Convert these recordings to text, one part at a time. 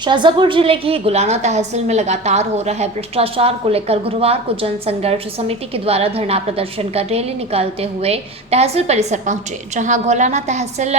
शाजापुर जिले की गुलाना तहसील में लगातार हो रहा है भ्रष्टाचार को लेकर गुरुवार को जन संघर्ष समिति के द्वारा धरना प्रदर्शन कर रैली निकालते हुए तहसील परिसर पहुंचे, जहां गुलाना तहसील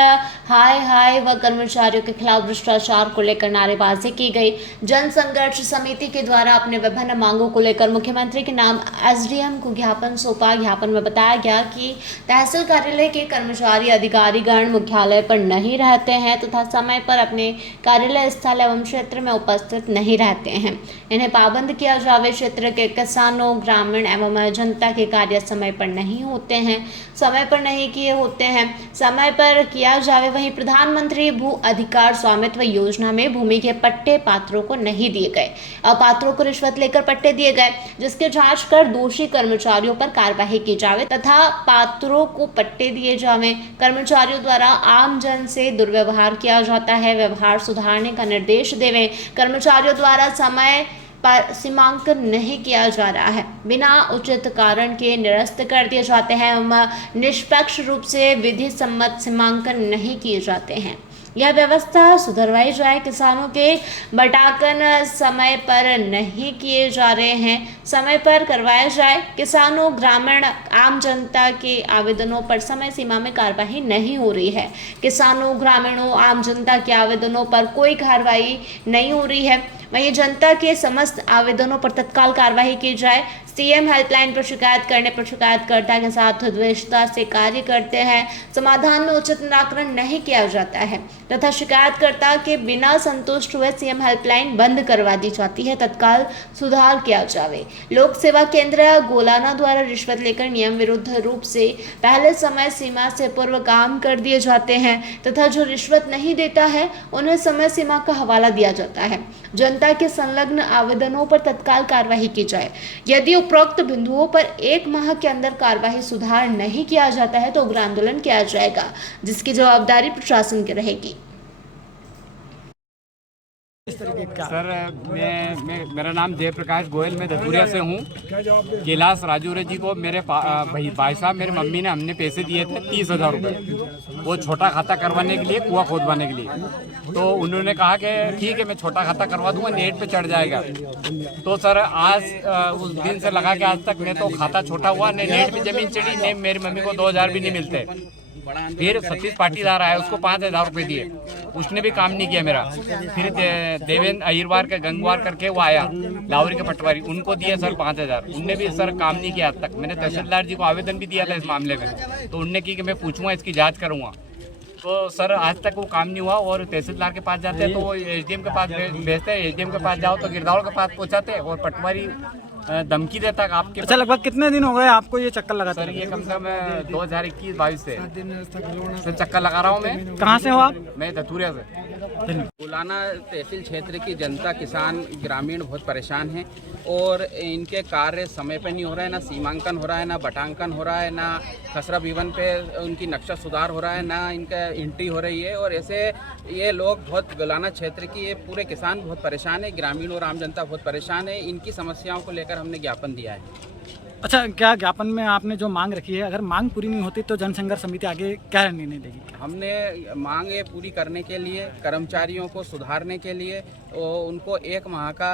हाय व कर्मचारियों के खिलाफ भ्रष्टाचार को लेकर नारेबाजी की गई। जन संघर्ष समिति के द्वारा अपने विभिन्न मांगों को लेकर मुख्यमंत्री के नाम एसडीएम को ज्ञापन सौंपा। ज्ञापन में बताया गया कि तहसील कार्यालय के कर्मचारी अधिकारीगण मुख्यालय पर नहीं रहते हैं तथा समय पर अपने कार्यालय स्थल एवं क्षेत्र में उपस्थित नहीं रहते हैं। इन्हें पाबंद किया जावे। क्षेत्र के किसानों, ग्रामीण एवं जनता के कार्य समय पर नहीं होते हैं, समय पर नहीं किए होते हैं, समय पर किया जावे। वहीं प्रधानमंत्री भू अधिकार स्वामित्व योजना में भूमि के पट्टे पात्रों को नहीं दिए गए और पात्रों को रिश्वत लेकर पट्टे दिए गए, जिसके जांच कर दोषी कर्मचारियों पर कार्यवाही की जावे तथा पात्रों को पट्टे दिए जावे। कर्मचारियों द्वारा आम जन से दुर्व्यवहार किया जाता है, व्यवहार सुधारने का निर्देश देवें। कर्मचारियों द्वारा समय पर सीमांकन नहीं किया जा रहा है, बिना उचित कारण के निरस्त कर दिए जाते हैं एवं निष्पक्ष रूप से विधि सम्मत सीमांकन नहीं किए जाते हैं। यह व्यवस्था सुधरवाई जाए। किसानों के बटाकन समय पर नहीं किए जा रहे हैं, समय पर करवाया जाए। किसानों, ग्रामीण, आम जनता के आवेदनों पर समय सीमा में कार्रवाई नहीं हो रही है। किसानों, ग्रामीणों, आम जनता के आवेदनों पर कोई कार्रवाई नहीं हो रही है। वहीं जनता के समस्त आवेदनों पर तत्काल कार्रवाई की जाए। सीएम हेल्पलाइन पर शिकायत करने पर शिकायतकर्ता के साथ द्वेषता से कार्य करते हैं, समाधान में उचित निराकरण नहीं किया जाता है तथा शिकायतकर्ता के बिना संतुष्ट हुए सीएम हेल्पलाइन बंद करवा दी जाती है। तत्काल सुधार किया जावे। लोक सेवा केंद्र गोलाना द्वारा रिश्वत लेकर नियम विरुद्ध रूप से पहले समय सीमा से पूर्व काम कर दिए जाते हैं तथा जो रिश्वत नहीं देता है उन्हें समय सीमा का हवाला दिया जाता है। जनता के संलग्न आवेदनों पर तत्काल कार्रवाई की जाए। यदि उपरोक्त बिंदुओं पर 1 माह के अंदर कार्यवाही सुधार नहीं किया जाता है तो उग्र आंदोलन किया जाएगा, जिसकी जवाबदारी प्रशासन की रहेगी। सर मेरा नाम जयप्रकाश गोयल, मैं धतूरिया से हूँ। कैलाश राजूरे जी को मेरे भाई साहब, मेरी मम्मी ने हमने पैसे दिए थे 30,000 रुपये, वो छोटा खाता करवाने के लिए, कुआं खोदवाने के लिए। तो उन्होंने कहा कि ठीक है, मैं छोटा खाता करवा दूंगा, नेट पे चढ़ जाएगा। तो सर आज उस दिन से लगा के आज तक मैं तो खाता छोटा हुआ, नहीं नेट पे जमीन चढ़ी, नहीं मेरी मम्मी को 2,000 भी नहीं मिलते। फिर सतीश पाटीदार आया, उसको 5,000 रुपये दिए, उसने भी काम नहीं किया मेरा। फिर देवेंद्र अहिरवार का गंगवार करके वो आया, लाहौरी के पटवारी, उनको दिए सर 5,000, उनने भी सर काम नहीं किया आज तक। मैंने तहसीलदार जी को आवेदन भी दिया था इस मामले में, तो उनने की कि मैं पूछूंगा, इसकी जांच करूंगा। तो सर आज तक वो काम नहीं हुआ। और तहसीलदार के पास जाते हैं तो वो एसडीएम के पास भेजते हैं, एसडीएम के पास जाओ तो गिरदावड़ के पास पहुंचाते हैं और पटवारी धमकी देता है आपके। अच्छा, लगभग कितने दिन हो गए आपको ये चक्कर लगाते? सर ये कम से कम 2021-22 से चक्कर लगा रहा हूँ मैं। कहाँ से हो आप? मैं धतूरिया से। गुलाना तहसील क्षेत्र की जनता, किसान, ग्रामीण बहुत परेशान हैं और इनके कार्य समय पर नहीं हो रहा है, ना सीमांकन हो रहा है, ना बटांकन हो रहा है, ना खसरा विवन पे उनकी नक्शा सुधार हो रहा है, ना इनका एंट्री हो रही है। और ऐसे ये लोग बहुत, गुलाना क्षेत्र की ये पूरे किसान बहुत परेशान है, ग्रामीण और आम जनता बहुत परेशान है। इनकी समस्याओं को लेकर हमने ज्ञापन दिया है। अच्छा, क्या ज्ञापन में आपने जो मांग रखी है, अगर मांग पूरी नहीं होती तो जनसंघर्ष समिति आगे क्या निर्णय देगी? हमने मांगे पूरी करने के लिए, कर्मचारियों को सुधारने के लिए उनको 1 माह का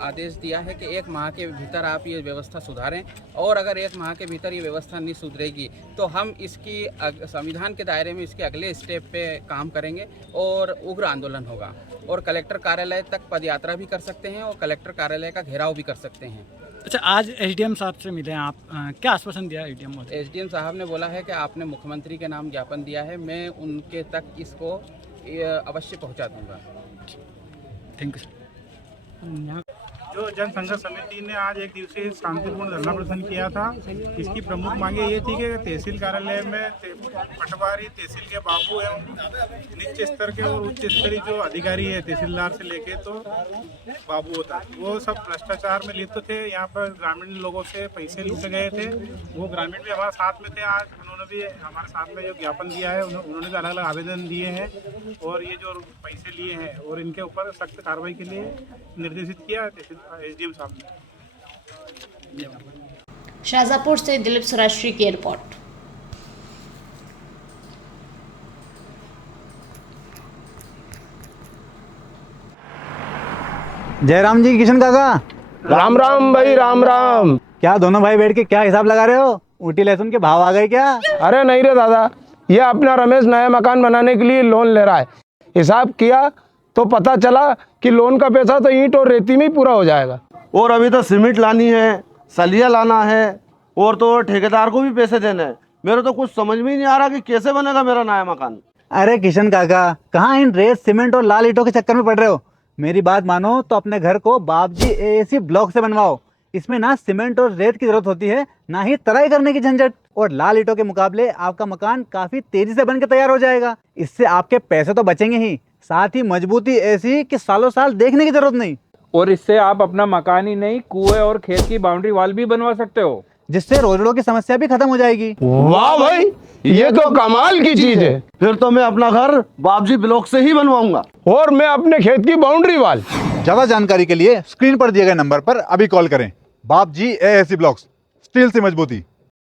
आदेश दिया है कि 1 माह के भीतर आप ये व्यवस्था सुधारें। और अगर 1 माह के भीतर ये व्यवस्था नहीं सुधरेगी तो हम इसकी संविधान के दायरे में इसके अगले स्टेप पे काम करेंगे और उग्र आंदोलन होगा। और कलेक्टर कार्यालय तक पदयात्रा भी कर सकते हैं और कलेक्टर कार्यालय का घेराव भी कर सकते हैं। अच्छा, आज एसडीएम साहब से मिले हैं आप, क्या आश्वासन दिया एसडीएम? एसडीएम साहब ने बोला है कि आपने मुख्यमंत्री के नाम ज्ञापन दिया है, मैं उनके तक इसको अवश्य पहुंचा दूंगा। Thank you sir. जो जन संघर्ष समिति ने आज एक दिवसीय शांतिपूर्ण धरना प्रदर्शन किया था, इसकी प्रमुख मांगे ये थी कि तहसील कार्यालय में पटवारी, तहसील के बाबू एवं निच्च स्तर के और उच्च स्तरीय जो अधिकारी है, तहसीलदार से लेके तो बाबू होता है, वो सब भ्रष्टाचार में लिप्त थे। यहाँ पर ग्रामीण लोगों से पैसे लूटे गए थे। वो ग्रामीण भी हमारे साथ में थे। आज उन्होंने भी हमारे साथ में जो ज्ञापन दिया है, उन्होंने भी अलग अलग आवेदन दिए हैं और ये जो पैसे लिए हैं और इनके ऊपर सख्त कार्रवाई के लिए निर्देशित किया है एसडीएम साहब ने। शाजापुर से दिलीप सुराश्री की रिपोर्ट। जयराम जी, किशन काका। राम राम भाई, राम राम। क्या दोनों भाई बैठ के क्या हिसाब लगा रहे हो? ऊटी लहसुन के भाव आ गए क्या? अरे नहीं रे दादा, ये अपना रमेश नया मकान बनाने के लिए लोन ले रहा है। हिसाब किया तो पता चला कि लोन का पैसा तो ईंट और रेती में ही पूरा हो जाएगा। और अभी तो सीमेंट लानी है, सलिया लाना है, और तो ठेकेदार को भी पैसे देने हैं। मेरे तो कुछ समझ में ही नहीं आ रहा कि कैसे बनेगा मेरा नया मकान। अरे किशन काका, कहाँ इन रेत सीमेंट और लाल ईंटों के चक्कर में पड़ रहे हो? मेरी बात मानो तो अपने घर को बाबजी एएसी ब्लॉक से बनवाओ। इसमें ना सीमेंट और रेत की जरूरत होती है, ना ही तराई करने की झंझट। और लाल ईंटों के मुकाबले आपका मकान काफी तेजी से बनकर तैयार हो जाएगा। इससे आपके पैसे तो बचेंगे ही, साथ ही मजबूती ऐसी कि सालों साल देखने की जरूरत नहीं। और इससे आप अपना मकान ही नहीं, कुएं और खेत की बाउंड्री वॉल भी बनवा सकते हो, जिससे रोजड़ों की समस्या भी खत्म हो जाएगी। वाह भाई, ये तो कमाल की चीज है। फिर तो मैं अपना घर बाबजी ब्लॉक से ही बनवाऊंगा। और मैं अपने खेत की बाउंड्री वाल। ज्यादा जानकारी के लिए स्क्रीन पर दिए गए नंबर पर अभी कॉल करें। बाबजी एएसी ब्लॉक्स, स्टील से मजबूती।